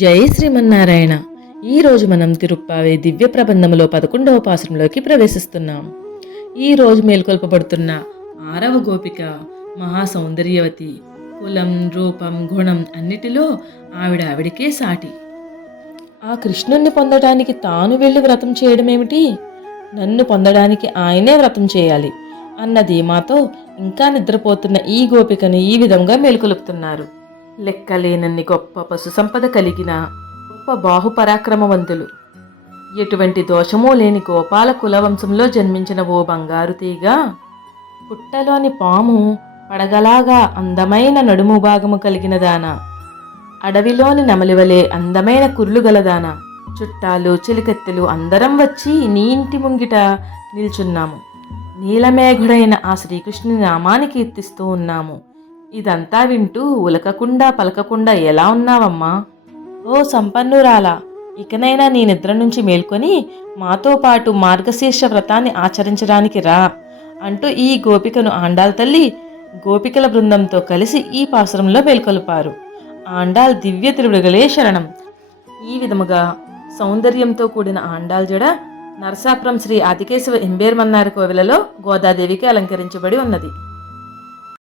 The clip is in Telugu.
జై శ్రీమన్నారాయణ. ఈ రోజు మనం తిరుప్పావే దివ్య ప్రబంధములో పదకొండవ పాసరంలోకి ప్రవేశిస్తున్నాం. ఈరోజు మేల్కొల్పబడుతున్న ఆరవ గోపిక మహా సౌందర్యవతి కులం రూపం గుణం అన్నిటిలో ఆవిడ ఆవిడికే సాటి. ఆ కృష్ణుణ్ణి పొందడానికి తాను వెళ్ళి వ్రతం చేయడమేమిటి? నన్ను పొందడానికి ఆయనే వ్రతం చేయాలి అన్న ధీమాతో ఇంకా నిద్రపోతున్న ఈ గోపికను ఈ విధంగా మేల్కొలుపుతున్నారు. లెక్కలేనన్ని గొప్ప పశు సంపద కలిగిన గొప్ప బాహుపరాక్రమవంతులు. ఎటువంటి దోషమూ లేని గోపాల కులవంశంలో జన్మించిన ఓ బంగారు తీగ పుట్టలోని పాము పడగలాగా అందమైన నడుము భాగము కలిగిన దాన అడవిలోని నెమలివలే అందమైన కుర్లు గలదాన చుట్టాలు చిలికెత్తెలు అందరం వచ్చి నీ ఇంటి ముంగిట నిల్చున్నాము. నీలమేఘుడైన ఆ శ్రీకృష్ణుని నామాన్ని కీర్తిస్తూ ఉన్నాము. ఇదంతా వింటూ ఉలకకుండా పలకకుండా ఎలా ఉన్నావమ్మా? ఓ సంపన్నురాలా ఇకనైనా నీ నిద్ర నుంచి మేల్కొని మాతో పాటు మార్గశీర్ష వ్రతాన్ని ఆచరించడానికి రా అంటూ ఈ గోపికను ఆండాల్ తల్లి గోపికల బృందంతో కలిసి ఈ పాసురంలో మేల్కొల్పారు. ఆండాల్ దివ్య తిరుడుగలే శరణం. ఈ విధముగా సౌందర్యంతో కూడిన ఆండాల్ జడ నరసాపురం శ్రీ ఆదికేశవ ఎంబేర్మన్నారు కోవిలలో గోదాదేవికి అలంకరించబడి ఉన్నది.